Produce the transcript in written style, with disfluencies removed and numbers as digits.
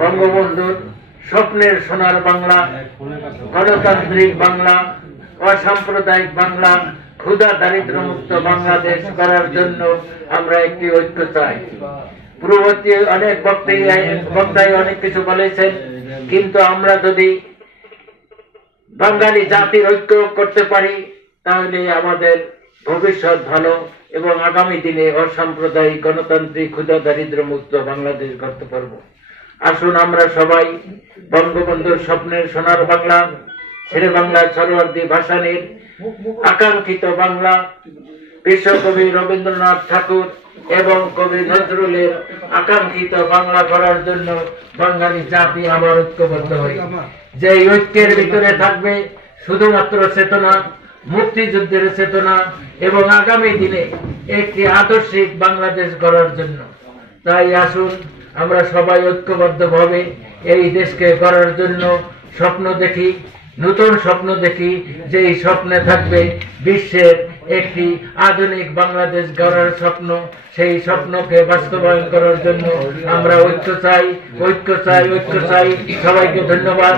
বঙ্গবন্ধুর স্বপ্নের সোনার বাংলা, গণতান্ত্রিক বাংলা, অসাম্প্রদায়িক বাংলা, ক্ষুধা দারিদ্র মুক্ত বাংলাদেশ করার জন্য আমরা একটি ঐক্য চাই। পূর্ববর্তী অনেক বক্তাই অনেক কিছু বলেছেন, কিন্তু আমরা যদি বাঙালি জাতির ঐক্য করতে পারি তাহলে আমাদের ভবিষ্যৎ ভালো এবং আগামী দিনে অসাম্প্রদায়িক গণতান্ত্রিক ক্ষুধা দারিদ্র মুক্ত বাংলাদেশ গড়তে পারবো। আসুন আমরা সবাই বঙ্গবন্ধুর স্বপ্নের সোনার বাংলা, শেরে বাংলা সরোয়ার্দী ভাসানীর আকাঙ্ক্ষিত বাংলা, বিশ্বকবি রবীন্দ্রনাথ ঠাকুর এবং কবি নজরুলের আকাঙ্ক্ষিত বাংলা করার জন্য বাঙালি জাতি আবার ঐক্যবদ্ধ হই। যে ঐক্যের ভিতরে থাকবে শুধুমাত্র চেতনা, মুক্তিযুদ্ধের চেতনা এবং আগামী দিনে একটি আদর্শিক বাংলাদেশ গড়ার জন্য। তাই আসুন আমরা সবাই ঐক্যবদ্ধভাবে এই দেশকে গড়ার জন্য স্বপ্ন দেখি, নতুন স্বপ্ন দেখি, যেই স্বপ্নে থাকবে বিশ্বের একটি আধুনিক বাংলাদেশ গড়ার স্বপ্ন। সেই স্বপ্নকে বাস্তবায়ন করার জন্য আমরা ঐক্য চাই, ঐক্য চাই, ঐক্য চাই। সবাইকে ধন্যবাদ।